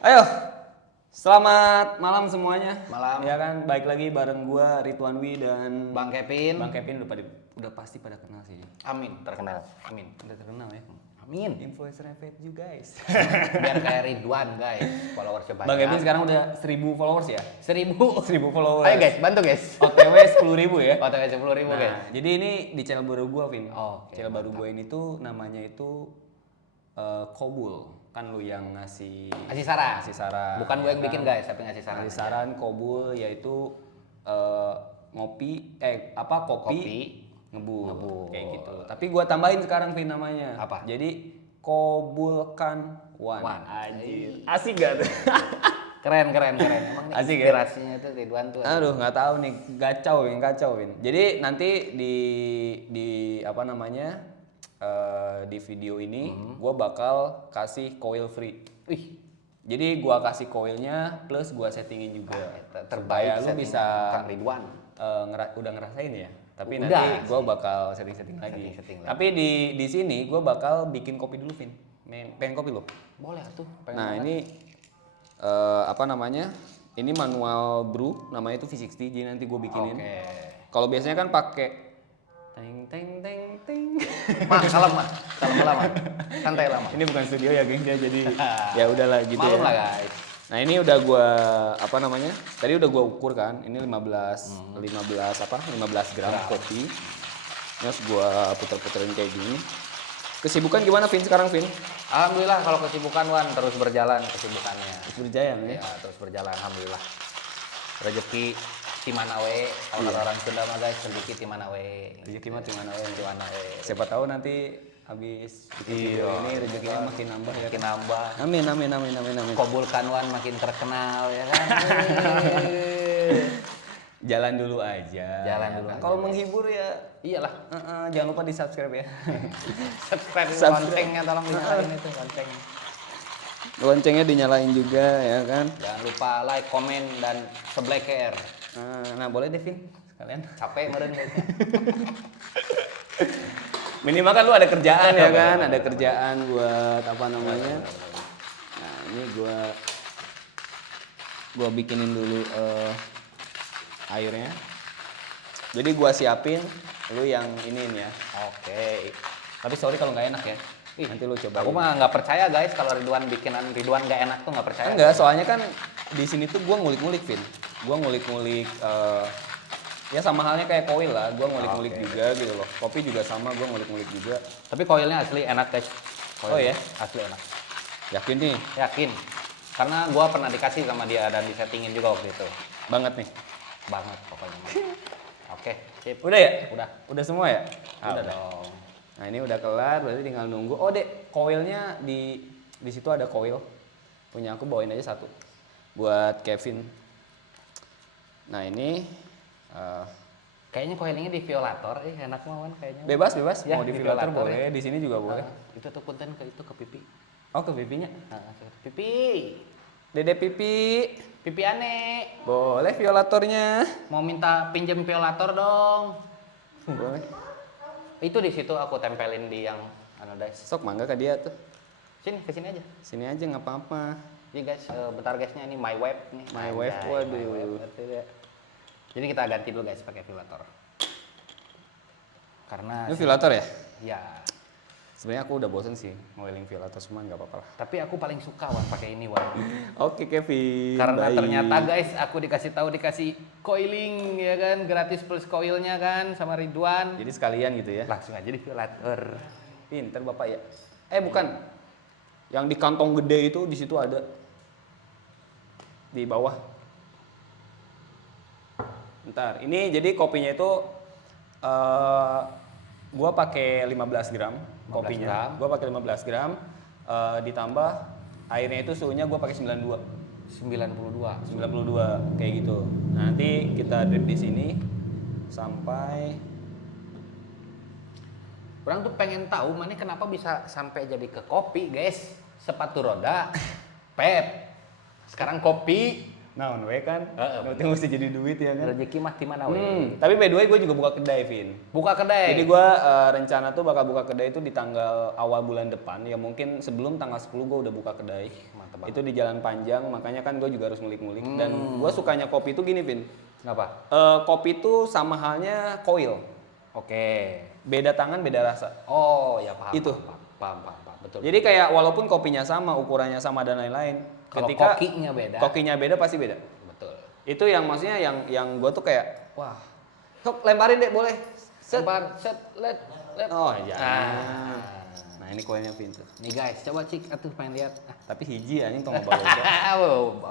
Ayo, selamat malam semuanya. Malam. Ya kan, baik lagi bareng gua Ridwan Wi dan Bang Kevin. Bang Kevin udah pasti pada kenal sih. Amin, terkenal. Amin. Udah terkenal ya. Amin. Influencer FFU guys. Biar kayak Ridwan guys, followersnya banyak. Bang Kevin sekarang udah 1000 followers ya? 1000. 1000 followers. Ayo guys, bantu guys. OTW 10.000 ya. OTW 10.000 guys. Nah, jadi ini di channel baru gua, Vin. Oh, oke, Channel baru gua ini tuh namanya itu Kobul. Kan lu yang ngasih saran. Ngasih saran. Bukan gue yang ya bikin kan? guys, tapi ngasih saran. Ngasih saran Kobul yaitu kopi ngebul kayak gitu. Tapi gua tambahin sekarang Vin namanya. Apa? Jadi Kobulkan One. Anjir. Asik gak tuh? Keren. Emang nih Asik ya? inspirasinya tuh Ridwan tuh. Aduh, nggak tahu nih, kacau Win. Jadi nanti di apa namanya? Di video ini gua bakal kasih coil free. Wih, Jadi gua kasih coilnya plus gua settingin juga. terbaik Supaya lu bisa Kang Ridwan. udah ngerasain ya. Tapi Udah. nanti gua bakal setting lagi. Setting lagi. Tapi di sini gua bakal bikin kopi dulu, Vin. Pengen kopi lo. Boleh tuh. Nah, ini apa namanya? Ini manual brew, namanya itu V60. Jadi nanti gua bikinin. Oke. Kalau biasanya kan pakai teng. Kalem mah. Santai lama. Ini bukan studio ya, geng. Jadi ya udahlah gitu Malum ya. lah guys. Nah, ini udah gua apa namanya? Tadi udah gua ukur kan. Ini 15 gram kopi. Terus gua puter-puterin kayak gini. Kesibukan gimana, Vin, sekarang, Vin? Alhamdulillah kalau kesibukan Wan terus berjalan kesibukannya. Terus berjaya ya? Ya terus berjalan alhamdulillah. Rezeki timana we, kalau kata orang Sunda mah guys, rezeki timana we. Rezeki mah di mana we. Timana we. Siapa tahu nanti habis video ini rezekinya makin nambah ya. Makin nambah. Amin. Kobulkan Wan makin terkenal ya kan. Jalan dulu aja. Jalan dulu aja. Kalau menghibur ya Iyalah. jangan lupa di-subscribe ya. Subscribe loncengnya tolong dinyalain itu loncengnya. Loncengnya dinyalain juga ya kan. Jangan lupa like, komen dan sebelah care. Nah, boleh deh, Vin, sekalian. Capek meureun guys. Minimal kan lu ada kerjaan ya kan, ada kerjaan buat apa namanya. Nah, ini gua bikinin dulu airnya. Jadi gua siapin, lu yang iniin ya. Oke. Tapi sorry kalau nggak enak ya. Nanti lu coba. Aku mah nggak percaya guys kalau Ridwan bikinan Ridwan nggak enak tuh nggak percaya. Enggak, soalnya kan di sini tuh gua ngulik-ngulik, Vin. Gua ngulik-ngulik ya sama halnya kayak koil lah, gua ngulik-ngulik juga gitu loh. Kopi juga sama, gua ngulik-ngulik juga. Tapi koilnya asli enak guys. Oh ya? Asli enak. Yakin nih? Yakin. Karena gua pernah dikasih sama dia dan disettingin juga waktu itu. Banget nih. Banget pokoknya. Oke, sip. Udah ya? Udah. Udah semua ya? Udah dah. dong. Nah, ini udah kelar, berarti tinggal nunggu. Oh, Dek, koilnya di situ ada koil. Punya aku bawain aja satu. Buat Kevin. Nah, ini Kayaknya koilnya di violator, enak banget kayaknya. bebas, Ya, mau di di filter violator boleh, ya. di sini juga boleh. Itu tuh punten ke pipi. Oh, ke pipinya. Pipi. Dede pipi. Pipi aneh. Boleh violatornya. Mau minta pinjam violator dong. Boleh. Itu di situ aku tempelin di yang guys. Sok mangga ke dia tuh. Sini, ke sini aja. Sini aja nggak apa-apa. Jadi guys, bentar guysnya ini my web nih. My web, waduh. My web, berarti dia. Jadi kita ganti dulu guys pakai violator. Karena Ini violator ya? ya, Sebenarnya aku udah bosen sih ngoiling violator, cuma nggak apa-apa lah. tapi aku paling suka Wan pakai ini Wan. Oke, Kevin. Karena baik. ternyata guys, aku dikasih coiling ya kan, gratis plus coilnya kan sama Ridwan. Jadi sekalian gitu ya. Langsung aja di violator. Pinter Bapak ya. Bukan. Yang di kantong gede itu di situ ada. Di bawah. Ntar, ini jadi kopinya itu gua pakai 15 gram 15 kopinya. gram. Gua pakai 15 gram ditambah airnya itu suhunya gua pakai 92. 92 kayak gitu. Nah, nanti kita drip di sini sampai Orang tuh pengen tahu mana kenapa bisa sampai jadi ke kopi guys. Sepatu roda, pep. Sekarang kopi, Naon we kan? Nanti mesti jadi duit ya kan? Rezeki mah di mana we? Tapi by the way gue juga buka kedai, Vin. Buka kedai. Jadi gue rencana tuh bakal buka kedai itu di tanggal awal bulan depan. Ya mungkin sebelum tanggal 10 gue udah buka kedai. Mantap banget. Itu di Jalan Panjang, makanya kan gue juga harus ngulik-ngulik. Dan gue sukanya kopi itu gini, Vin. Kenapa? Kopi itu sama halnya koil. Oke. Beda tangan, beda rasa. Oh, ya paham. Itu. Paham. Betul. Jadi kayak walaupun kopinya sama, ukurannya sama dan lain-lain. Kalau kokinya beda. Kokinya beda pasti beda. Betul. Itu yang maksudnya yang gue tuh kayak, wah, sok lemparin deh boleh. Set. Set, let. Oh jangan. Nah ini koinnya pintu. Nih guys, coba cik atuh pengen lihat. Tapi hiji anjing tong bawa.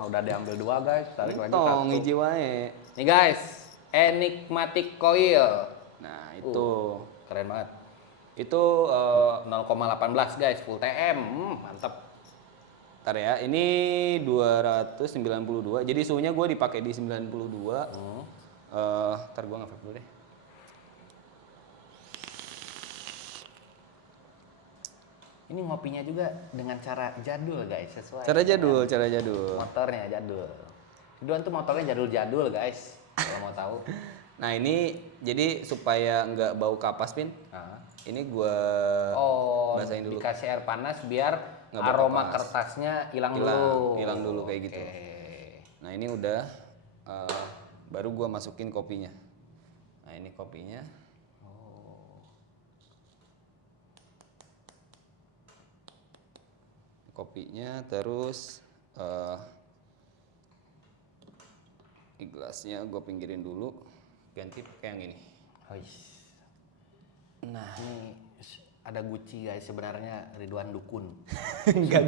Udah diambil 2 guys, tarik lagi Tong 1. hiji wae. Nih guys, Enigmatic Coil. Nah itu. Keren banget. Itu 0,18 guys, full TM. Mantap. ntar ya, ini 292. Jadi suhunya gue dipakai di 92. Ntar gue nge-vape dulu deh. Ini ngopinya juga dengan cara jadul guys, sesuai. Cara jadul. Motornya jadul. Ridwan tuh motornya jadul-jadul guys, kalau mau tahu. Nah ini jadi supaya nggak bau kapas, Pin. Ini gue basahin dulu. Dikasih air panas biar Nggak bau aroma kapas. kertasnya hilang dulu. Hilang dulu kayak gitu. Oke. Nah ini udah, baru gue masukin kopinya. Nah ini kopinya. Kopinya terus ini gelasnya gue pinggirin dulu, ganti pakai yang ini. Nah, ini ada Gucci guys, sebenarnya Ridwan Dukun. Enggak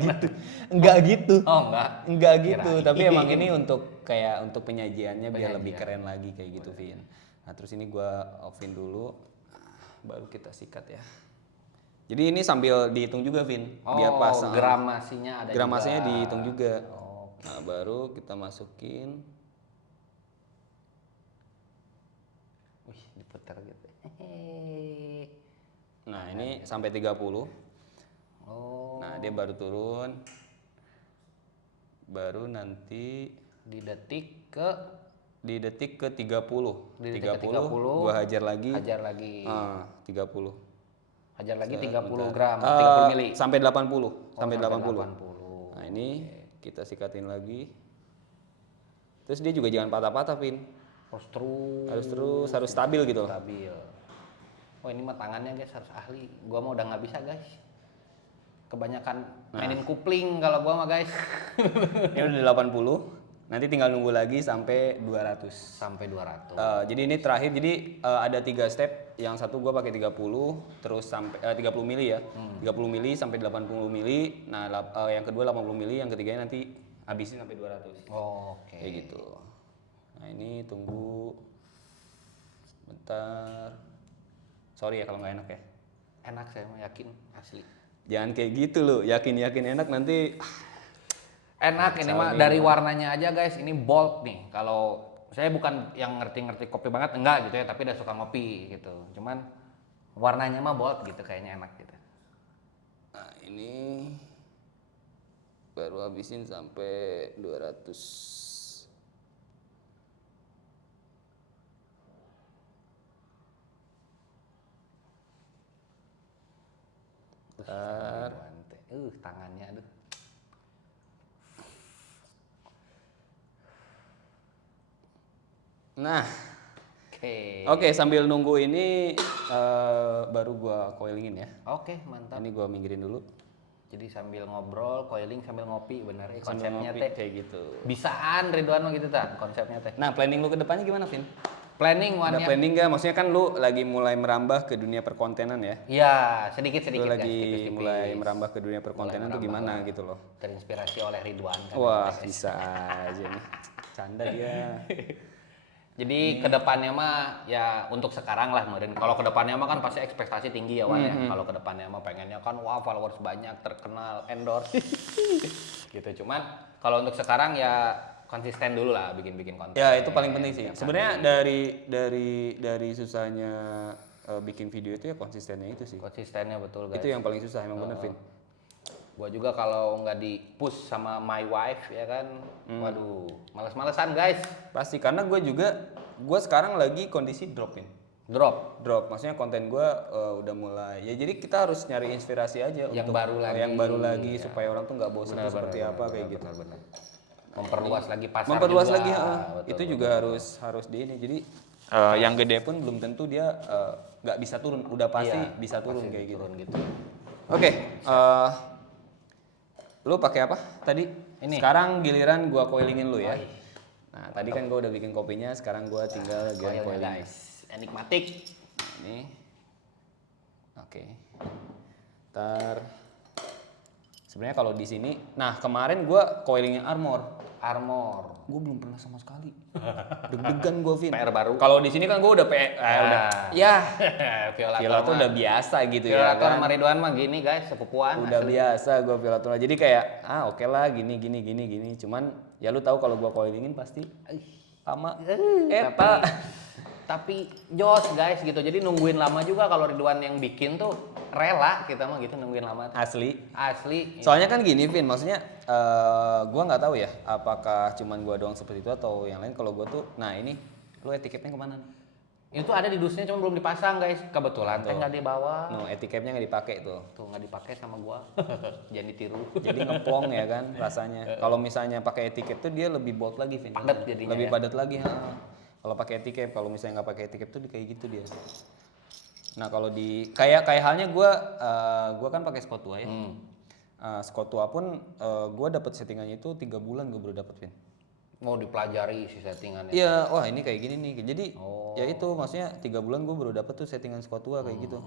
gitu. Oh, enggak. Enggak gitu, Kirain. tapi emang ini untuk kayak untuk penyajiannya biar lebih Penyajian. keren lagi kayak gitu, Vin. Nah, terus ini gua offin dulu, baru kita sikat ya. Jadi ini sambil dihitung juga, Vin. Biar pas. Gramasinya ada Gramasinya juga. dihitung juga. Oh. Nah, baru kita masukin. Wih, diputar gitu. Nah, ini sampai 30. Oh, Nah, dia baru turun. Baru nanti di detik ke 30. Di detik ke 30, gua hajar lagi. hajar lagi. 30. Hajar lagi 30 Bentar. gram, 30 mili. Sampai 80. Sampai sampai 80. 80. Nah, ini kita sikatin lagi. Terus dia juga jangan patah-patah, Pin. Harus stabil gitu. Stabil. Oh, ini mah tangannya guys harus ahli. Gua mah udah nggak bisa guys. Kebanyakan mainin kupling kalau gua mah guys. Ini udah 80. Nanti tinggal nunggu lagi sampai 200. Sampai 200. Jadi ini terakhir, jadi ada 3 step. Yang satu gua pakai 30, terus sampai 30 mili ya. 30 mili sampai 80 mili. Nah, yang kedua 80 mili, yang ketiganya nanti habisin sampai 200. Oke. Kayak gitu. Nah, ini tunggu bentar. Sorry ya kalau nggak enak ya. Enak, saya mah yakin asli. Jangan kayak gitu loh, yakin-yakin enak nanti. Enak ini mah dari warnanya aja guys, ini bold nih. Kalau saya bukan yang ngerti-ngerti kopi banget, enggak gitu ya, tapi udah suka ngopi gitu. Cuman warnanya mah bold gitu, kayaknya enak gitu. Nah, ini baru habisin sampai 200. Bentar. Tangannya aduh. Nah, Oke. oke, sambil nunggu ini baru gua coilingin ya. Oke, mantap. Ini gua minggirin dulu. Jadi sambil ngobrol, coiling sambil ngopi, bener ya Sambil konsepnya ngopi, teh. kayak gitu. Bisaan Ridwan mah gitu ta konsepnya teh. Nah, planning lu ke depannya gimana, Vin? Planning Ada one planning gak? Maksudnya kan lu lagi mulai merambah ke dunia perkontenan ya? Iya, Lu sedikit-sedikit guys, lagi tipis-tipis. mulai merambah ke dunia perkontenan tuh merambah gimana lah. gitu loh. Terinspirasi oleh Ridwan kan. Wah, bisa aja nih. Canda dia. Jadi kedepannya mah ya untuk sekarang lah meren. Kalau kedepannya mah kan pasti ekspektasi tinggi ya Wan ya. Kalau kedepannya mah pengennya kan wah followers banyak, terkenal, endorse. Gitu. Cuman kalau untuk sekarang ya konsisten dulu lah bikin konten. Ya, itu paling penting sih. Sebenarnya dari susahnya bikin video itu ya konsistennya itu sih. Konsistennya betul guys. Itu yang paling susah emang bener, Vin. Gua juga kalau nggak di push sama my wife ya kan, waduh, males-malesan guys. Pasti karena gue sekarang lagi kondisi dropin. Drop Maksudnya konten gue udah mulai. Ya jadi kita harus nyari inspirasi aja yang untuk baru lagi. yang baru lagi supaya orang tuh nggak bosan tuh seperti apa kayak gitu. Benar. Memperluas lagi pasar Memperluas juga. lagi, Betul, itu juga harus di ini. Jadi yang gede pun belum tentu dia nggak bisa turun. Udah pasti bisa turun kayak gitu. Oke, lu pakai apa tadi? Ini. Sekarang giliran gua coilingin lu ya. Nah, tadi kan gua udah bikin kopinya, sekarang gua tinggal Coilnya coiling. guys, enigmatik. Ini. Oke. Ntar sebenarnya kalau di sini, nah kemarin gua coilingnya Armor. Gue belum pernah sama sekali. Deg-degan gue, Vin. PR baru. Kalau di sini kan gue udah udah ya. Violator udah biasa gitu ya Violator kan. sama Ridwan mah gini guys, sepupuan. Udah biasa gue violator. Jadi kayak oke lah gini. Cuman ya lu tahu kalau gue coilingin pasti lama. Tapi jos guys gitu. Jadi nungguin lama juga kalau Ridwan yang bikin tuh rela kita mah gitu nungguin lama. Asli. Soalnya Soalnya kan gini, Vin, maksudnya gua nggak tahu ya apakah cuman gua doang seperti itu atau yang lain. Kalau gua tuh, nah ini lu etiketnya kemana nih? itu ada di dusnya cuma belum dipasang guys. Kebetulan teh nggak dibawa. No, etiketnya nggak dipakai tuh. Tuh nggak dipakai sama gua. Jangan ditiru. Jadi ngepong ya kan rasanya. Kalau misalnya pakai etiket tuh dia lebih bold lagi, Vin. Padat jadinya Lebih ya? padat lagi. Kalau pakai etiket, kalau misalnya nggak pakai etiket tuh kayak gitu dia. Nah kalau di kayak halnya gua kan pakai Scott Tua ya. Scott Tua pun gua dapat settingannya itu 3 bulan gue baru dapet, Vin. Mau dipelajari si settingannya. Iya, wah ini kayak gini nih. Jadi ya itu maksudnya 3 bulan gue baru dapet tuh settingan Scott Tua kayak gitu.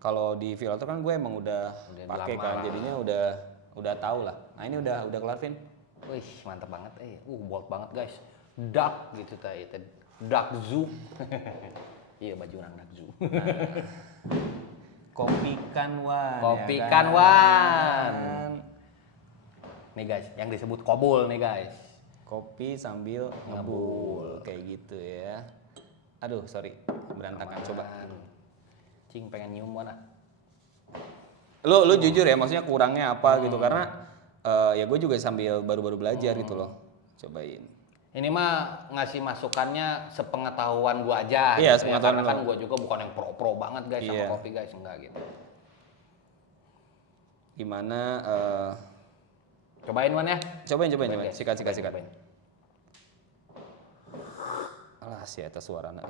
Kalau di Violator kan gue emang udah pakai kan, jadinya udah tahu lah. Nah ini udah kelar, Vin. Wih mantap banget. Bold banget guys. Dark gitu tadi. Dark Zoo. Iya baju orang Dark Zoo. Kopikan Wan. Kopikan Wan. Nih guys, yang disebut kobul nih guys. Kopi sambil ngebul kayak gitu ya. Aduh, sorry. Berantakan. Coba. Cing pengen nyium mana? Lu jujur ya, maksudnya kurangnya apa gitu karena ya gue juga sambil baru-baru belajar gitu loh. Cobain. Ini mah ngasih masukannya sepengetahuan gua aja. Iya, gitu ya. sepengetahuan Karena kan lu. gua juga bukan yang pro banget guys Iya. sama kopi guys, enggak gitu. Gimana Cobain Wan ya. cobain. Oke, Sikat. cobain. Alah, si eta suarana.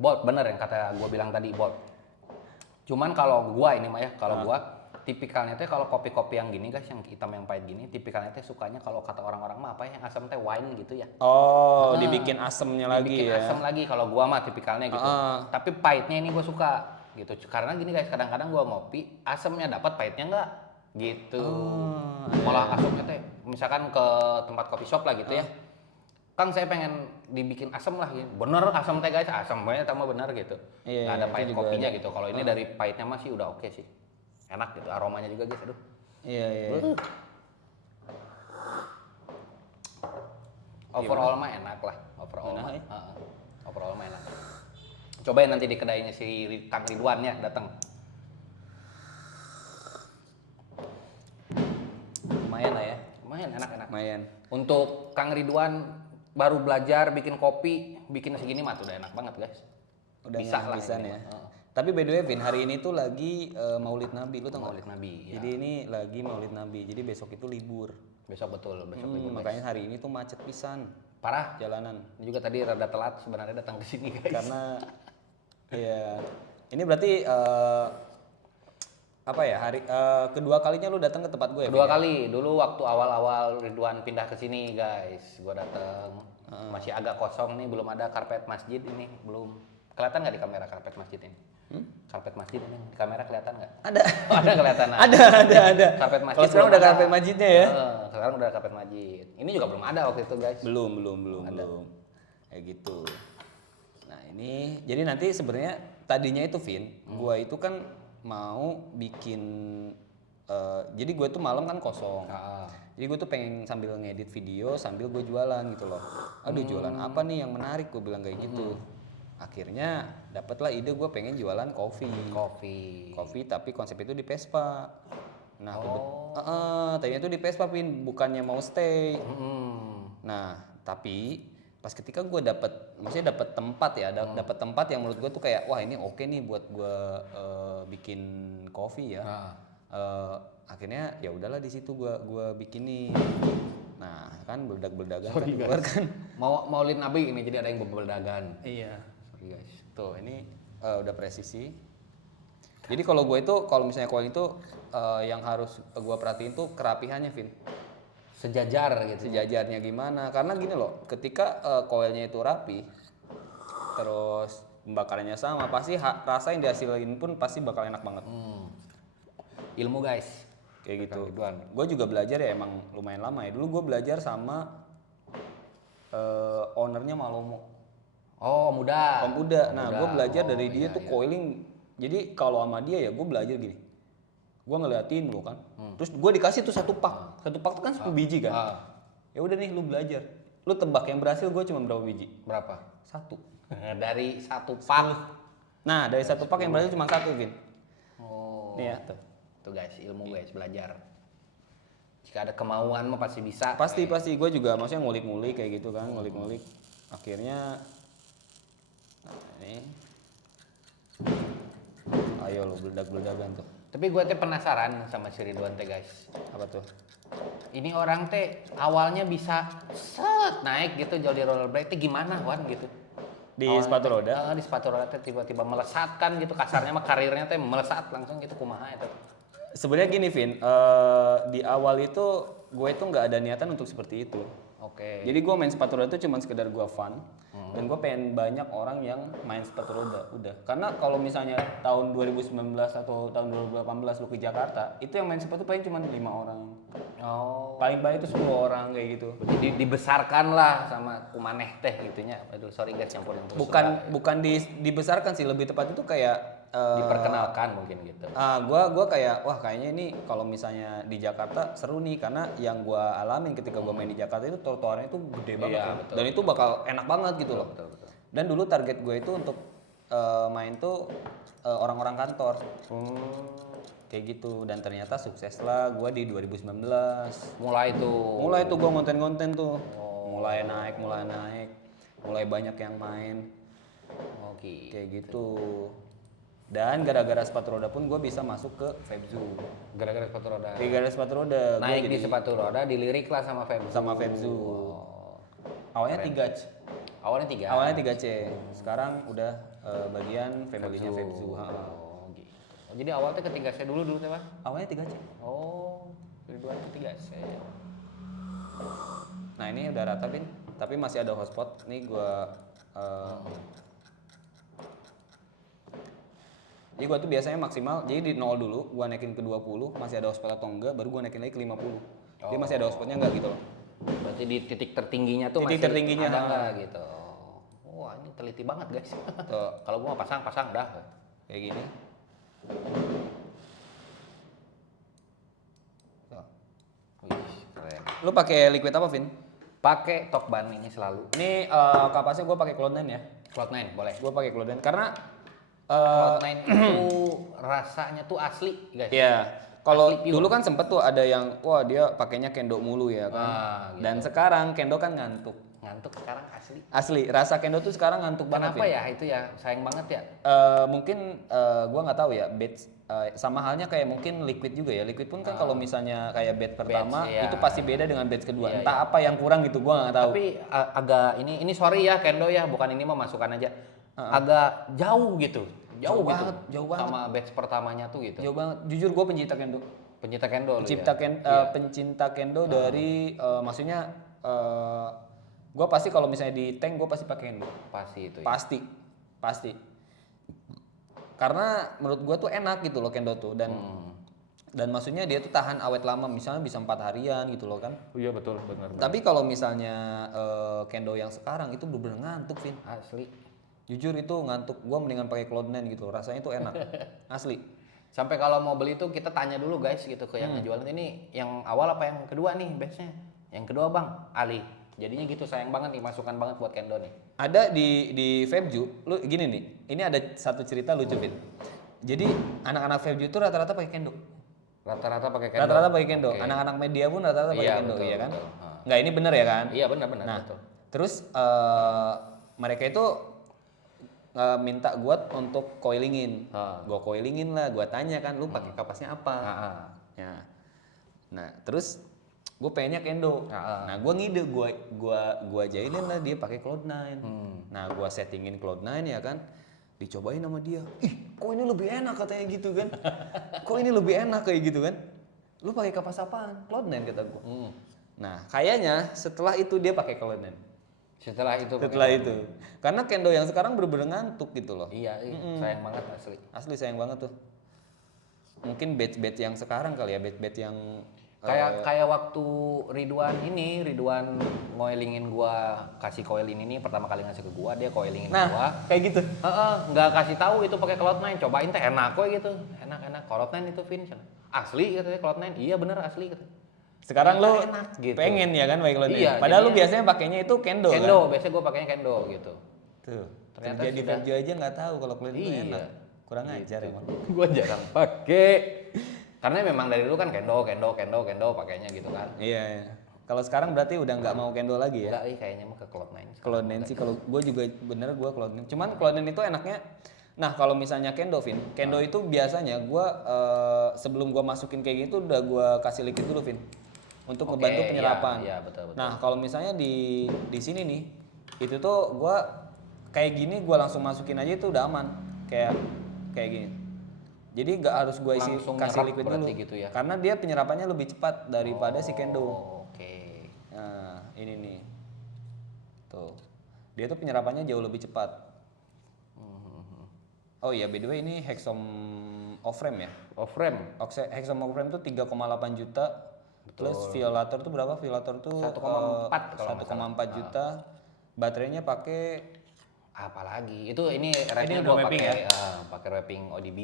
Bold bener yang kata gua bilang tadi bold. Cuman kalau gua ini mah ya, kalau gua tipikalnya teh kalau kopi-kopi yang gini guys, yang hitam yang pahit gini, tipikalnya teh sukanya kalau kata orang-orang mah apa ya, yang asam teh wine gitu ya. Oh, dibikin asemnya lagi Dibikin ya. asam lagi kalau gua mah tipikalnya gitu. Tapi pahitnya ini gua suka gitu. Karena gini guys, kadang-kadang gua ngopi, asamnya dapat, pahitnya enggak gitu. Malah asamnya teh misalkan ke tempat kopi shop lah gitu ya. Kang saya pengen dibikin asam lah gitu. Bener asam teh guys, asam banget sama bener gitu. Iya, Nggak ada itu pahit juga kopinya ada. gitu. Kalau ini dari pahitnya masih udah oke sih. Enak gitu, aromanya juga guys, aduh. Iya. Overall mah enak lah, overall Enak, mah. ya? Overall mah enak. Cobain nanti di kedainya si Kang Ridwan ya, datang. Lumayan lah ya. Lumayan enak-enak. Lumayan. Untuk Kang Ridwan baru belajar bikin kopi, bikin segini mah tuh udah enak banget guys. Udah Bisa lah bisa ini ya. mah. Tapi by the way, Vin, hari ini tuh lagi Maulid Nabi, lu tau nggak? Maulid Nabi. Ya. Jadi ini lagi Maulid Nabi, jadi besok itu libur. Besok betul, besok libur. Makanya hari ini tuh macet pisan Parah. jalanan. Ini juga tadi rada telat sebenarnya datang ke sini guys. Karena ya ini berarti apa ya hari kedua kalinya lu datang ke tempat gue ya? Kedua Vin, ya? kali, dulu waktu awal-awal Ridwan pindah ke sini guys, gua datang. Masih agak kosong nih, belum ada karpet masjid ini, belum. Kelihatan nggak di kamera karpet masjid ini? Karpet masjid ini di kamera kelihatan nggak? Ada. Oh, ada kelihatan. Ada. Karpet masjid. Kalau sekarang belum udah karpet masjidnya ya? Sekarang udah karpet masjid. Ini juga belum ada waktu itu guys. Belum. Kayak gitu. Nah ini, jadi nanti sebenarnya tadinya itu Vin, gua itu kan mau bikin, jadi gue tuh malam kan kosong. Jadi gue tuh pengen sambil ngedit video sambil gue jualan gitu loh. Aduh jualan apa nih yang menarik, gue bilang kayak gitu. akhirnya dapatlah ide gue pengen jualan kopi tapi konsep itu di Vespa. Nah tadinya itu di Vespa Vin, bukannya mau stay. Nah tapi pas ketika gue maksudnya dapat tempat ya, dapat tempat yang menurut gue tuh kayak wah ini oke nih buat gue bikin kopi ya. Akhirnya ya udahlah di situ gue bikinin. Nah kan beledak-beledagan kan keluar kan. Mau lin nabi ini jadi ada yang beledagan. Iya. Sorry guys. Tuh ini udah presisi. Jadi kalau gue itu kalau misalnya koin itu yang harus gue perhatiin tuh kerapihannya, Vin. Sejajar gitu. Sejajarnya gimana? Karena gini loh, ketika koilnya itu rapi, terus pembakarannya sama, pasti rasa yang dihasilin pun pasti bakal enak banget. Ilmu guys. Kayak gitu. Gue juga belajar ya emang lumayan lama ya. Dulu gue belajar sama ownernya Malomo. Oh muda. Om Uda. Nah gue belajar dari dia tuh coiling. Jadi kalau sama dia ya gue belajar gini. Gue ngeliatin lo kan. Terus gue dikasih tuh satu pak. Satu pak tuh kan 10 biji kan. Ya udah nih lu belajar. Lu tebak yang berhasil gue cuma berapa biji? Berapa? 1. Dari 1 pak. Nah dari 1 pak yang berhasil cuma 1 Vin. Oh. Nih ya tuh. Tuh guys, ilmu guys, belajar. Jika ada kemauan mah pasti bisa. Pasti gue juga maksudnya ngulik-ngulik kayak gitu kan, ngulik-ngulik. Akhirnya nah ini. Ayo lo beledak-beledakan tuh. Tapi gue teh penasaran sama si Ridwan teh guys. Apa tuh? Ini orang teh awalnya bisa naik gitu jauh di rollerblade teh gimana Wan gitu. Di sepatu roda? Di sepatu roda teh tiba-tiba melesat kan gitu, kasarnya mah karirnya teh melesat langsung gitu, kumaha itu. Sebenarnya gini Vin, di awal itu gue itu nggak ada niatan untuk seperti itu. Oke. Jadi gue main sepatu roda itu cuma sekedar gue fun. Dan gue pengen banyak orang yang main sepatu roda, udah. Karena kalau misalnya tahun 2019 atau tahun 2018 lu ke Jakarta, itu yang main sepatu paling cuma 5 orang. Oh. Paling banyak itu 10 orang kayak gitu. Jadi dibesarkan lah sama kumaneh teh gitunya. Aduh sorry guys campur terus. Bukan dibesarkan sih, lebih tepat itu kayak diperkenalkan mungkin gitu. Gua kayak wah kayaknya ini kalau misalnya di Jakarta seru nih, karena yang gua alamin ketika gua main di Jakarta itu trotoarnya itu gede banget ya. Betul. Dan itu bakal enak banget gitu loh. Betul. Dan dulu target gue itu untuk main tuh orang-orang kantor. Kayak gitu, dan ternyata sukses lah gua di 2019. Mulai tuh gua ngonten-ngonten tuh. Mulai naik. Mulai banyak yang main. Oke. Kayak gitu. Dan gara-gara sepatu roda pun gue bisa masuk ke Febzu. Gara-gara sepatu roda. Gara-gara sepatu roda. Naik di sepatu roda, dilirik lah sama Febzu. Awalnya 3C. Awalnya 3C. Sekarang udah bagian family-nya Febzu. Gitu. Jadi awalnya ke 3C dulu teh Pak? Awalnya 3C. Oh, Ridwan ke 3C. Nah ini udah rata Bin, tapi masih ada hotspot. Nih gue jadi gue tuh biasanya maksimal, jadi di 0 dulu, gue naikin ke 20, masih ada hotspot atau enggak, baru gue naikin lagi ke 50. Jadi masih ada hotspotnya enggak gitu loh. Berarti di titik tertingginya tuh titik masih tertingginya ada enggak gitu. Wah ini teliti banget guys. Tuh. Kalau gue mau pasang dah. Kayak gini. Tuh. Wih, keren. Lu pakai liquid apa, Vin? Pakai Tokban ini selalu. Ini kapasnya gue pakai Cloud9 ya. Cloud9 boleh. Gue pakai Cloud9 karena Cloud9 itu rasanya tuh asli guys. Iya. Kalau dulu kan sempet tuh ada yang wah dia pakainya Kendo mulu ya kan. Gitu. Dan sekarang Kendo kan ngantuk. Ngantuk sekarang asli. Asli, rasa Kendo tuh sekarang ngantuk banget. Kenapa ya itu ya? Sayang banget ya. Mungkin gua nggak tahu ya, batch sama halnya kayak mungkin liquid juga ya. Liquid pun kan kalau misalnya kayak batch pertama iya. itu pasti beda dengan batch kedua. Entah apa yang kurang gitu, gua nggak tahu. Tapi agak ini sorry ya Kendo ya, bukan ini mah masukan aja. Agak jauh gitu. Jauh banget sama batch pertamanya tuh gitu. Jauh banget. Jujur gue pencinta Kendo. Pencinta Kendo Pencinta Kendo dari maksudnya gue pasti kalau misalnya di tank gue pasti pakai Kendo. Pasti itu ya. Pasti. Karena menurut gue tuh enak gitu loh Kendo tuh, dan maksudnya dia tuh tahan awet lama, misalnya bisa 4 harian gitu loh kan. Iya betul benar. Tapi kalau misalnya Kendo yang sekarang itu bener-bener ngantuk, Vin. Asli. Jujur itu ngantuk, gue mendingan pakai Cloud9 gitu, rasanya tuh enak, asli. Sampai kalau mau beli tuh kita tanya dulu guys gitu ke yang ngejualin ini, yang awal apa yang kedua nih batchnya? Yang kedua bang, Ali. Jadinya gitu, sayang banget nih, masukan banget buat Kendo nih. Ada di Febju, lu gini nih. Ini ada satu cerita lucu, Fit. Jadi anak-anak Febju itu rata-rata pakai kendo. Rata-rata pakai Kendo. Rata-rata pakai kendo. Oke. Anak-anak media pun rata-rata pakai Iya, kendo, betul, iya kan? betul. Ha. Nggak, ini bener ya kan? Iya, benar-benar Nah, betul. terus mereka itu minta gua untuk coilingin. Gua coilingin lah, gua tanya kan, lu pakai kapasnya apa? Heeh. Ya. Nah, terus gue pengennya kendo. Nah, gue ngide, gua jahilin lah dia pakai Cloud9. Nah, gua settingin Cloud9 ya kan. Dicobain sama dia. Ih, kok ini lebih enak katanya gitu kan. Kok ini lebih enak kayak gitu kan. Lu pakai kapas apaan? Cloud9 kata gua. Nah, kayaknya setelah itu dia pakai Cloud9. Setelah itu pakai Setelah Cloud9. itu. Karena kendo yang sekarang bener-bener ngantuk gitu loh. Iya, sayang banget asli. Asli sayang banget tuh. Mungkin batch-batch yang sekarang kali ya, batch-batch yang Kayak waktu Ridwan ngoilingin gua, kasih coilin ini pertama kali ngasih ke gua, dia coilingin gua. nah, kayak gitu. Nggak kasih tahu itu pakai Cloud9, cobain teh enak kok gitu. Enak Cloud9 itu Vin. Asli katanya Cloud9. Iya bener asli katanya. Sekarang lu Enak, gitu. pengen ya kan pakai Cloud9. Iya, Padahal lu jadinya- biasanya pakainya itu kendo, Kendo, kan. biasanya gua pakainya Kendo gitu. Tuh. Ternyata Kerja di sudah- Febju aja nggak tahu kalau Cloud9 itu Iya. enak. Kurang ajar emang. Gua jarang pakai. Karena memang dari dulu kan Kendo pakainya gitu kan. Iya. Kalau sekarang berarti udah nggak mau kendo lagi ya. Enggak, kayaknya mah ke Cloud9. Cloud9 sih kalau gue juga bener gue Cloud9. Cuman Cloud9 itu enaknya, nah kalau misalnya kendo, Vin, kendo itu biasanya gue sebelum gue masukin kayak gitu udah gue kasih liquid dulu, Vin, untuk Oke, ngebantu penyerapan. iya, betul. Nah kalau misalnya di sini nih, itu tuh gue kayak gini gue langsung masukin aja itu udah aman, kayak gini. Jadi nggak harus gue isi Langsung kasih nyerap liquid berarti dulu, gitu ya? karena dia penyerapannya lebih cepat daripada si kendo. Oke. Nah, ini nih. Tuh. Dia tuh penyerapannya jauh lebih cepat. Oh iya, by the way ini Hexom off-frame ya. Off-frame Hexom off-frame tuh 3,8 juta. Plus violator tuh berapa? Violator tuh 1,4 kalau nggak 1,4 juta. Baterainya pakai apalagi itu ini Ini rapnya udah gua mapping pakai pakai wrapping ODB,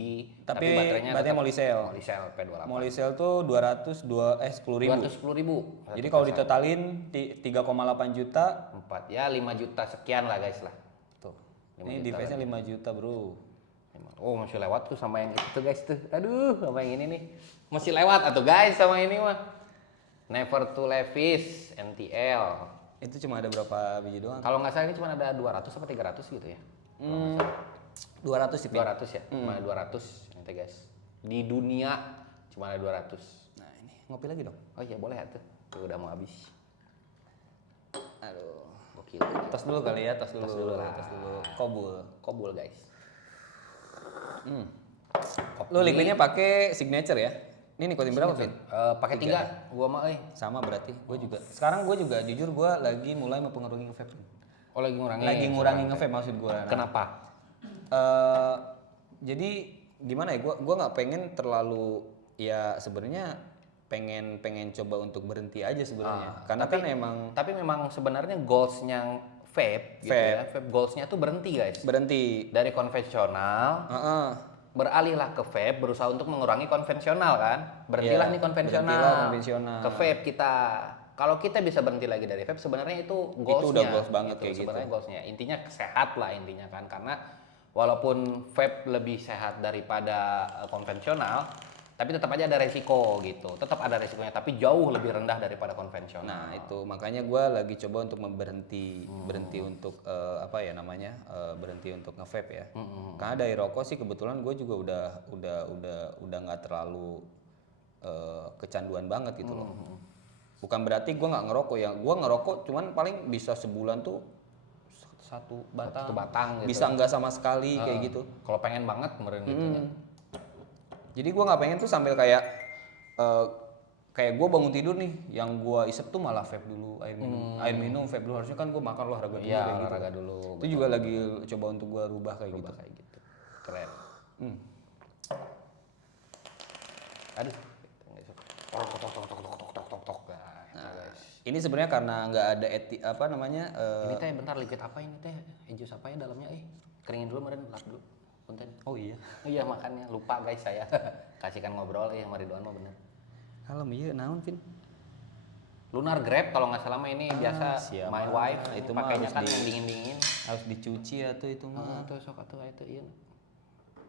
Tapi baterainya baterai tetap Molicel. Molicel P28. Molicel tuh 10.000. 210.000. Jadi kalau ditotalin 3,8 juta. 4 ya 5 juta sekian lah guys lah. Tuh. 5 Ini juta device-nya 5 juta, Bro. Oh masih lewat tuh sama yang itu guys tuh. Aduh sama yang ini nih. Masih lewat atuh guys sama ini mah. Never to Levis NTL. Itu cuma ada berapa biji doang? Kalau nggak salah ini cuma ada 200 sampai 300 gitu ya. 200 sih, Pin. 200 ya? Cuma ada 200 nanti guys. Di dunia cuma ada 200. Nah, ini ngopi lagi dong. Oh iya boleh tuh. Tuh udah mau habis. Aduh. Gokil. Tos dulu kali ya, tos dulu. Tos dulu lah. Tos dulu. Kobul. Kobul guys. Lu liquidnya pakai signature ya? Ini nikotin berapa, Vin? Pakai 3 gua mah Sama berarti. Gue juga. Sekarang gue juga jujur gue lagi mulai mempengaruhi nge-vape. Oh lagi ngurangin. Lagi ngurangin nge-vape maksud gue. Kenapa? Jadi gimana ya? Gue nggak pengen terlalu, ya sebenarnya pengen coba untuk berhenti aja sebenarnya. Karena kan emang Tapi memang sebenarnya goalsnya vape gitu ya. Vape goalsnya tuh berhenti guys. berhenti. Dari konvensional beralihlah ke vape, berusaha untuk mengurangi konvensional kan. Berhentilah Iya, nih konvensional. berhentilah konvensional. Ke vape kita. Kalau kita bisa berhenti lagi dari vape sebenarnya itu goalsnya. udah goals banget kayak gitu. Sebenarnya goalsnya. Intinya sehat lah intinya kan. Karena walaupun vape lebih sehat daripada konvensional, tapi tetap aja ada resiko gitu. Tetap ada resikonya, tapi jauh lebih rendah daripada konvensional. Nah itu makanya gue lagi coba untuk berhenti untuk berhenti untuk nge-vape ya. Karena dari rokok sih kebetulan gue juga udah nggak terlalu kecanduan banget gitu loh. Bukan berarti gue nggak ngerokok ya. Gue ngerokok cuman paling bisa sebulan tuh satu batang gitu. Bisa nggak sama sekali kayak gitu. Kalau pengen banget kemarin gitu ya. Jadi gue nggak pengen tuh sambil kayak gue bangun tidur nih, yang gue isep tuh malah vape dulu, air minum vape dulu. Harusnya kan gue makan olahraga dulu Iya, kayak gitu. olahraga dulu. Itu juga lagi coba untuk gue rubah kayak gitu. Keren. Aduh. Tok. Nah, guys. Ini sebenarnya karena nggak ada Ini teh bentar liquid apa ini teh? Jus apa ya dalamnya? Keringin dulu meren, lap dulu. Punten. Oh iya. Iya makanya lupa guys saya. Kasihkan ngobrol sama Ridwan mah bener. Kalem iya naon, Vin? Lunar Grab kalau nggak salah mah ini biasa siapa? my wife Nah, itu itu mah pakainya harus kan di- yang dingin-dingin. Harus dicuci atuh itu mah. Tuh sok atuh itu ieu.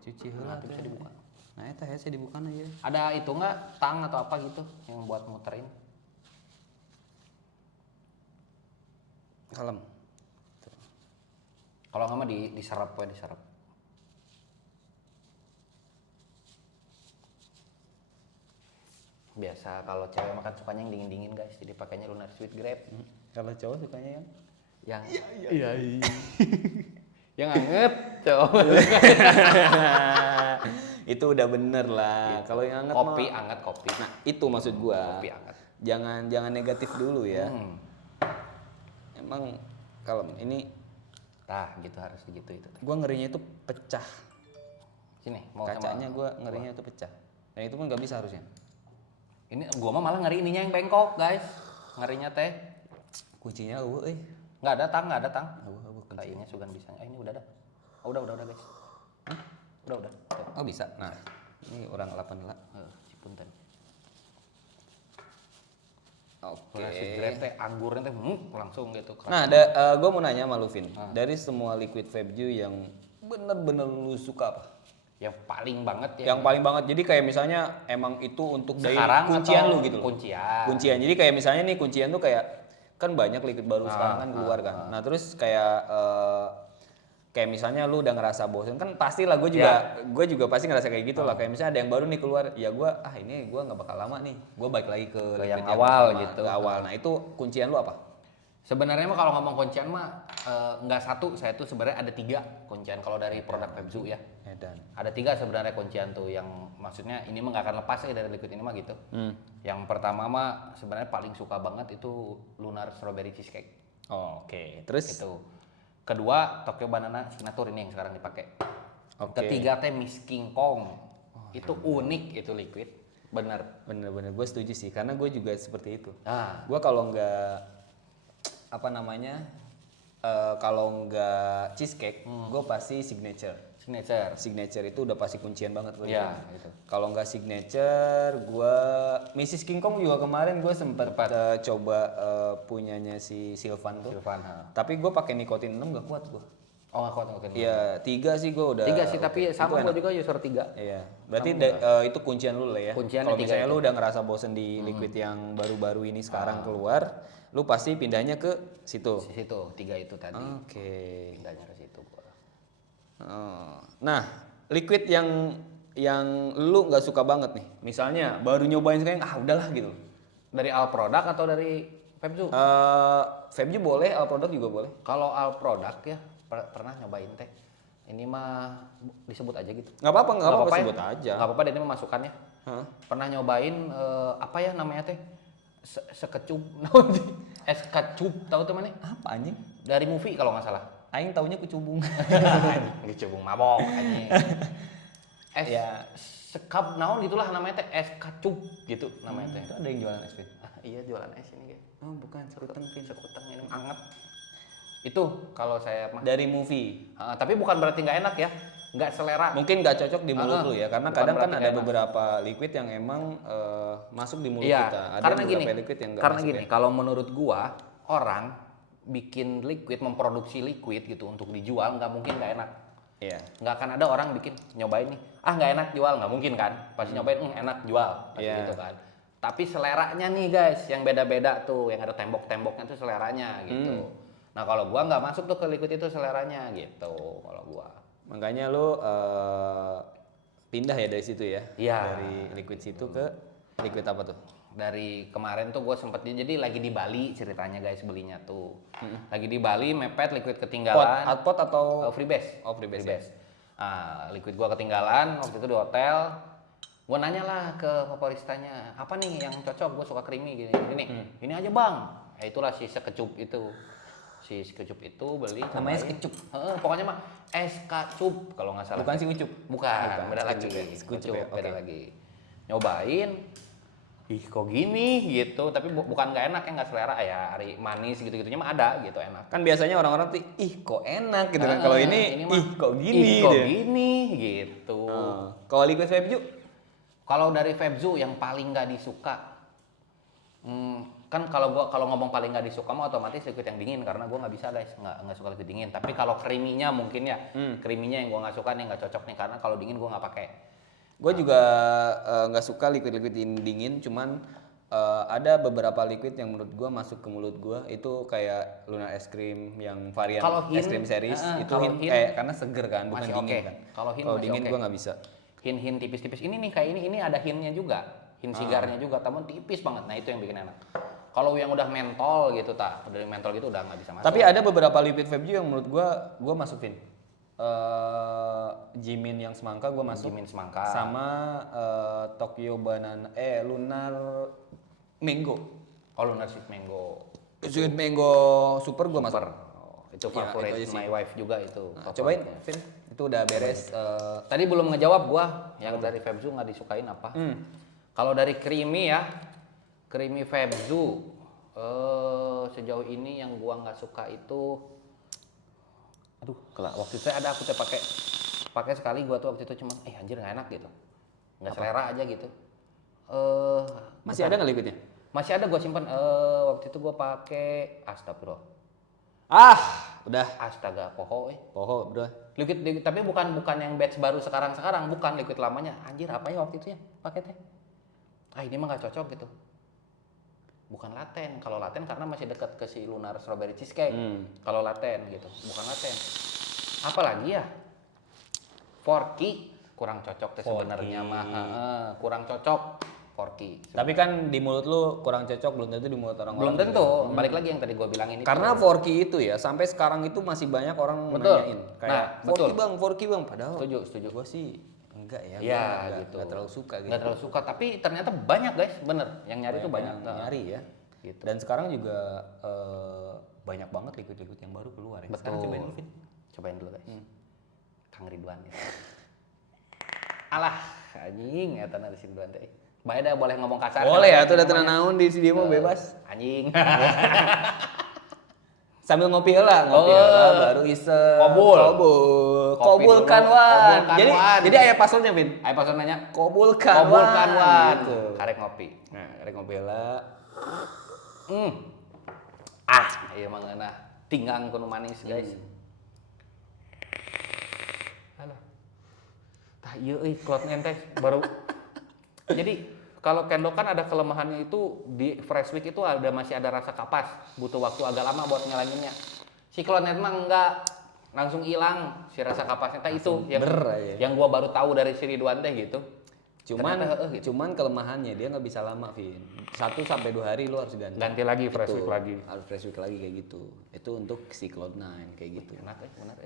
Cuci heula Itu tuh. bisa dibuka. Nah, eta hese dibuka ya. Ada itu nggak tang atau apa gitu yang buat muterin? Kalem. Kalau nggak mah diserap we diserap. Biasa kalau cewek makan sukanya yang dingin-dingin guys, jadi pakainya Lunar Sweet Grab. Kalau cowok sukanya yang Yang yang anget cowok. itu udah bener lah. Kalau yang anget Kopi mah, anget kopi. nah itu maksud gua. Kopi anget. Jangan negatif dulu ya. Hmm. Emang kalau ini Tah gitu harus gitu itu. gua ngerinya itu pecah. Sini mau Kacanya sama. gua ngerinya itu pecah. Dan itu pun nggak bisa harusnya. Ini gua mah malah ngeri ininya yang bengkok guys. Ngerinya teh. Kuncinya eueuh euy. Nggak ada tang, nggak ada tang. Eueuh kunci. Kayaknya sugan bisa. Ini udah ada. Oh, udah guys. Hah? Udah. Oh bisa. Nah, ini orang 8 lah. Cipunten. Oke. Lunar Sweet Grab teh anggurnya teh langsung gitu. Nah, gue mau nanya sama lu, Vin. Dari semua liquid vape juice yang bener-bener lu suka apa? Yang paling banget ya. Yang paling banget. Jadi kayak misalnya emang itu untuk dari Sekarang kuncian atau lu gitu loh. kuncian. Kuncian. Jadi kayak misalnya nih kuncian tuh kayak kan banyak liquid baru sekarang kan keluar kan. Nah, terus kayak misalnya lu udah ngerasa bosen kan pastilah gue juga pasti ngerasa kayak gitu lah. Kayak misalnya ada yang baru nih keluar, ya ini gue nggak bakal lama nih. Gue balik lagi ke yang liquid awal pertama, gitu. ke awal. Nah, itu kuncian lu apa? Sebenarnya mah kalau ngomong kuncian mah nggak satu, saya tuh sebenarnya ada 3 kuncian kalau dari produk Vapzu ya. Edan. Ada 3 sebenarnya kuncian tuh yang maksudnya ini mah nggak akan lepas ya dari liquid ini mah gitu. Yang pertama mah sebenarnya paling suka banget itu Lunar Strawberry Cheesecake. Oh, oke. Terus Itu. Kedua Tokyo Banana Signature ini yang sekarang dipakai. Oke. Ketiga teh Miss King Kong. Itu unik itu liquid. Bener. bener-bener gue setuju sih karena gue juga seperti itu. Ah, Gue kalau nggak apa namanya kalau nggak cheesecake, gue pasti signature. signature. Itu udah pasti kuncian banget gue. Iya, itu. Kalau nggak signature, gue Mrs. King Kong juga kemarin gue sempet coba punyanya si Silvan tuh. Silvan, ha. Tapi gue pakai nikotin 6 gak kuat gue. Oh, nggak kuat ngikutin. Iya 3 sih gue udah. 3 sih, tapi oke. sama Itu gue enak. juga user 3. Iya, berarti itu kuncian lu lah ya. Kunciannya Kalau 3 misalnya itu. lu udah ngerasa bosen di liquid yang baru-baru ini sekarang keluar, lu pasti pindahnya ke situ. Di situ 3 itu tadi. Oke. Pindahnya ke situ gua. Oh. Nah, liquid yang lu nggak suka banget nih, misalnya baru nyobain sekarang, udahlah gitu. Dari all product atau dari Vapzu? Vape juga boleh, all product juga boleh. Kalau all product ya pernah nyobain teh. Ini mah disebut aja gitu. Nggak apa-apa ya? sebut aja. Nggak apa-apa, ini mah masukannya. Hah? Pernah nyobain apa ya namanya teh? Sekecup. Es kecup, tahu tuh mana? Apa anjing? Dari movie kalau nggak salah. Aing taunya kecubung. Dicubung mabok anjing. Es Ya. sekap naon gitulah namanya teh, es kacup gitu namanya teh. Itu ada yang jualan es, Vin? Iya jualan es ini guys. Oh, bukan, sekuteng, Vin. Sekuteng ini anget. Itu kalau saya mah. Dari movie. Tapi bukan berarti nggak enak ya, nggak selera. Mungkin nggak cocok di mulut lu ya, karena Bukan kadang kan berarti ada enak. beberapa liquid yang emang masuk di mulut Iya, kita. Ada karena beberapa gini, liquid yang nggak karena masuk gini, ya. kalau menurut gua orang bikin liquid, memproduksi liquid gitu untuk dijual nggak mungkin nggak enak. Iya. Nggak akan ada orang bikin nyobain nih, nggak enak jual, nggak mungkin kan? Pasti nyobain, enak jual, pasti Iya. gitu kan. Tapi seleranya nih guys, yang beda-beda tuh, yang ada tembok-temboknya tuh seleranya gitu. Nah kalau gua nggak masuk tuh ke liquid itu seleranya gitu, kalau gua. Makanya lu pindah ya dari situ ya. Iya. Dari liquid situ ke liquid apa tuh? Dari kemarin tuh gue sempet jadi lagi di Bali ceritanya guys belinya tuh. Lagi di Bali mepet liquid ketinggalan. Output atau Freebase. Oh, Freebase, ya. Liquid gua ketinggalan waktu itu di hotel. Gua nanya lah ke favoristanya, apa nih yang cocok? Gue suka creamy gini. Ini aja bang. Ya itulah si sekecup itu. Si sekecup itu beli. Namanya cobain. sekecup? Pokoknya mah es kacup kalau nggak salah. Bukan si ucup. Bukan, beda lagi. Sekecup ya, sekecup ya, Beda oke. lagi. Nyobain, ih kok gini gitu, tapi bukan nggak enak ya, nggak selera ya, hari manis gitu-gitunya mah ada gitu enak. Kan biasanya orang-orang tuh kok enak gitu kan. Kalau ini mah, kok gini kok deh. gini gitu. Kalau liquid vape juga Kalau dari Vapzu yang paling nggak disuka, Kan kalau ngomong paling nggak disuka mah otomatis liquid yang dingin karena gua nggak bisa guys, nggak suka liquid dingin. Tapi kalau creamy-nya mungkin ya, creamy-nya yang gua nggak suka nih, nggak cocok nih karena kalau dingin gua nggak pakai. Gue juga nggak suka liquid-liquid dingin, cuman ada beberapa liquid yang menurut gue masuk ke mulut gue itu kayak Lunar es krim yang varian Kalau es Hin, krim series itu kalau Hin Hin kayak karena seger kan, bukan masih dingin oke. kan. Kalau Hin Kalau masih dingin oke. gue nggak bisa. Hin tipis-tipis ini nih kayak ini ada hinnya juga, hin sigarnya juga, temen tipis banget. Nah itu yang bikin enak. Kalau yang udah mentol gitu dari mentol gitu udah nggak bisa masuk. Tapi ada beberapa liquid vape juga yang menurut gue masukin. Jimin yang semangka gue masuk. Jimin semangka. Sama Tokyo Banana, Lunar Mango. Oh Lunar Sweet Mango. Sweet Mango Super gue masuk. Itu Ya, favorit itu aja sih. my wife juga itu. Nah, cobain, Vin. Itu udah beres. Tadi belum ngejawab gua yang dari Febzu nggak disukain apa. Kalau dari creamy ya, creamy Febzu sejauh ini yang gua nggak suka itu, aduh, waktu itu ada aku tuh pakai sekali gua tuh waktu itu cuman, anjir nggak enak gitu, nggak selera aja gitu. Masih ada nggak liquidnya? Masih ada gua simpan. Waktu itu gua pakai astagfirullah. Udah. Astaga, poho Poho, bro. Liquid, tapi bukan yang batch baru sekarang, bukan liquid lamanya. Anjir, apa ya waktu itu ya paketnya? Ini mah nggak cocok gitu. Bukan laten. Kalau laten karena masih dekat ke si Lunar Strawberry Cheesecake. Kalau laten gitu, bukan laten. Apalagi ya? Forky kurang cocok tuh sebenarnya mah. Kurang cocok Forky. Tapi kan di mulut lu kurang cocok, belum tentu di mulut orang-orang. Belum tentu. Balik lagi yang tadi gue bilangin itu. Karena Forky itu ya sampai sekarang itu masih banyak orang nanyain kayak Forky bang, padahal Setuju. gue sih enggak ya. Ya gua gitu. Enggak terlalu suka gitu. Nggak terlalu suka, tapi ternyata banyak guys, bener. Yang nyari tuh banyak. Yang nyari ya. Gitu. Dan sekarang juga banyak banget liquid-liquid yang baru keluar ya. Sekarang Betul. cobain dulu, Vin. Cobain dulu guys. Kang Ridwan ya. Alah, anjing eta na si Ridwan teh. Bae dah boleh ngomong kasar. Boleh ya, tuh udah tenang naon di sini mau bebas. Anjing. Sambil ngopi heula, baru iseng. Kobulkan wan. Jadi aya pasalnya, Vin. Ayo pas nanya. Kobulkan wan. Gitu. Karek ngopi. Nah, karek ngopi heula. Iya mah ngeunah tinggang kudu manis, guys. Alah. Tah ieu euy cloud entes baru. Jadi kalau Kendo kan ada kelemahannya itu di Fresh Week itu masih ada rasa kapas, butuh waktu agak lama buat ngilanginnya. Si Cloud Net mah enggak langsung hilang si rasa kapasnya teh itu yang gua baru tahu dari si Ridwan teh gitu. Cuman kelemahannya dia nggak bisa lama, Vin. 1-2 hari lu harus ganti. Ganti lagi Fresh Week lagi. Harus Fresh Week lagi kayak gitu. Itu untuk si Cloud9 kayak gitu. Benar.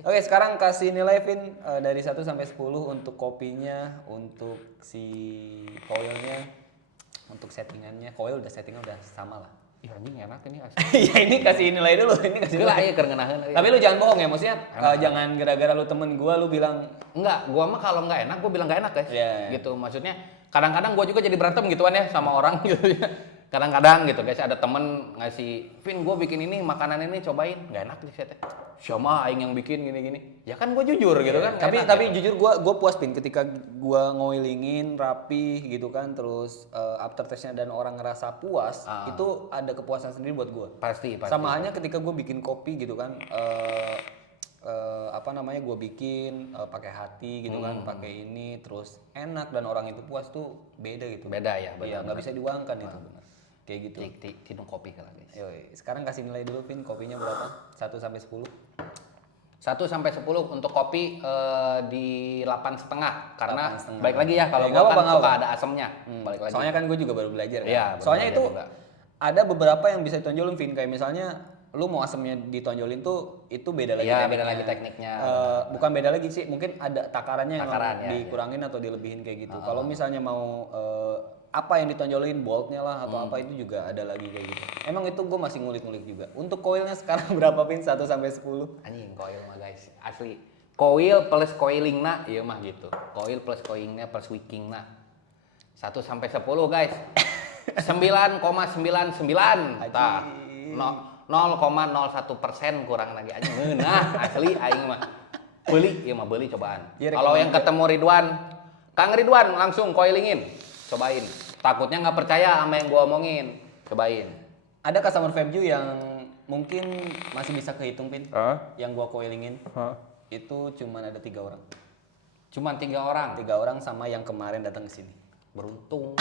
Oke, sekarang kasih nilai, Vin, dari 1 sampai 10 untuk kopinya, untuk si coilnya, untuk settingannya. Coil settingnya udah sama lah. Ih anjing enak ini asli. Ya ini kasih nilai dulu, ini kasih Gila nilai. aya keur ngeunaheun. Tapi lu jangan bohong ya, maksudnya jangan gara-gara lu temen gua lu bilang Enggak, gua mah kalau enggak enak gua bilang enggak enak, guys. Yeah. Gitu. Maksudnya kadang-kadang gua juga jadi berantem gituan ya sama orang gitu ya. Kadang-kadang gitu guys, ada temen ngasih, "Vin, gua bikin ini, makanan ini cobain." Enggak enak nih saya teh. Siapa aing yang bikin gini-gini. Ya kan gua jujur gitu kan. Tapi jujur gua puas, Pin, ketika gua ngoilingin rapi gitu kan, terus aftertaste-nya dan orang ngerasa puas, itu ada kepuasan sendiri buat gua. Pasti. Sama halnya ketika gua bikin kopi gitu kan, gua bikin pakai hati gitu kan, pakai ini terus enak dan orang itu puas tuh beda gitu. Beda ya, Iya, nggak bisa diuangkan itu. Kayak gitu. Tidung kopi kalau guys. Yoi. Sekarang kasih nilai dulu, Pin, kopinya berapa? 1 sampai 10. 1 sampai 10 untuk kopi di 8,5 karena 8,5. baik lagi ya kalau gua kan suka ada asamnya. Balik lagi. Soalnya kan gue juga baru belajar kan. Iya, Soalnya itu juga. ada beberapa yang bisa ditonjolin, Vin, kayak misalnya lu mau asamnya ditonjolin tuh itu beda lagi. Iya, beda lagi tekniknya. Bukan beda lagi sih, mungkin ada takarannya yang ya, dikurangin atau dilebihin kayak gitu. Kalau misalnya mau apa yang ditonjolin, boltnya lah atau apa itu juga ada lagi kayak gitu. Emang itu gue masih ngulik-ngulik juga. Untuk coilnya sekarang berapa, Pin? 1 sampai 10? Anjing coil mah guys, asli. Coil plus coilingna ieu mah gitu. Coil plus coilingna plus wicking-na. 1 sampai 10 guys. 9,99. Tah. 0,01% kurang lagi aja. Nah, asli aing mah. Beli cobaan. Kalau yang ketemu Ridwan, Kang Ridwan langsung coilingin. Cobain. Takutnya nggak percaya sama yang gua omongin. Cobain. Ada customer value yang mungkin masih bisa kehitung, Pin. Hah? Yang gua coilingin Hah? itu cuman ada 3 orang. Cuman 3 orang. 3 orang sama yang kemarin datang ke sini. Beruntung.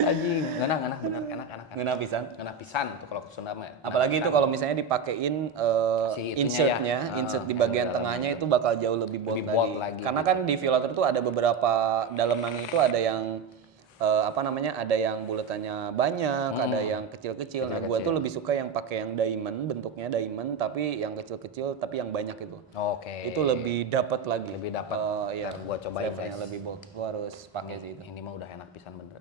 Anjing, ngena bener enak. Ngena pisan. Ngena pisan tuh kalau ke Sunda mah. Apalagi itu kalau misalnya dipakein Si itunya insertnya, ya. insert di Yang bagian dalam tengahnya itu bakal jauh lebih bold, Lebih bold lagi Karena gitu. kan di Violator itu ada beberapa daleman itu ada yang ada yang buletannya banyak, ada yang kecil-kecil. Nah, gua tuh lebih suka yang pakai yang diamond, bentuknya diamond tapi yang kecil-kecil tapi yang banyak itu. Oke. Itu lebih dapat lagi. Lebih dapat. Iya, Ntar gua cobain, flavornya guys. lebih bold. Gua harus pakai sih itu. Ini mah udah enak pisan bener.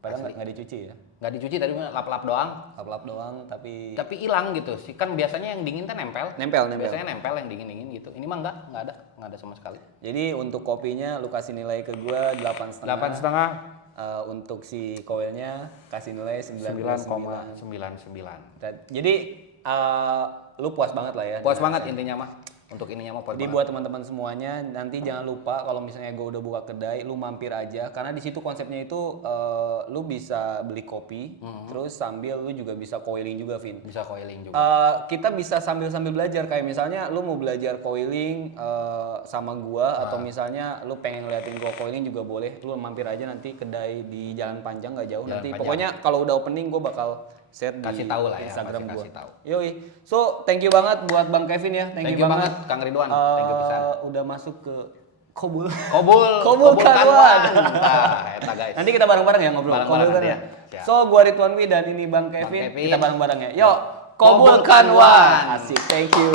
Padahal nggak dicuci ya. Nggak dicuci tadi mah lap-lap doang. Lap-lap doang tapi Tapi hilang gitu sih. Kan biasanya yang dingin kan nempel. nempel. Biasanya nempel yang dingin-dingin gitu. Ini mah nggak ada sama sekali. Jadi untuk kopinya lu kasih nilai ke gua 8,5. 8,5. Untuk si koilnya kasih nilai 9,9. 9,9. Jadi lu puas banget lah ya. Puas banget intinya mah. Untuk ininya mah puas Jadi banget. buat teman-teman semuanya nanti jangan lupa kalau misalnya gue udah buka kedai, lu mampir aja karena di situ konsepnya itu lu bisa beli kopi, terus sambil lu juga bisa coiling juga, Vin. Bisa coiling juga. Kita bisa sambil belajar kayak misalnya lu mau belajar coiling sama gua atau misalnya lu pengen ngeliatin gua coiling juga boleh. Lu mampir aja nanti kedai di Jalan Panjang nggak jauh Jalan nanti. Panjang. Pokoknya kalau udah opening gua bakal share Kasih di tahu lah ya, Instagram pasti gua. kasih tahu. Yoi. So, thank you banget buat Bang Kevin ya. Thank you banget Kang Ridwan. Thank you pisan. Udah masuk ke Kobul. Kobul Kanwan. Nah, eta guys. Nanti kita bareng-bareng ya ngobrol. Bareng-bareng Kobul nanti ya. Kanwan. Siap. So, gua Ridwan Wi dan ini Bang Kevin. Kevin. Kita bareng-bareng ya. Yuk, Kobul Kobul Kanwan. Kanwan. Asik. Thank you.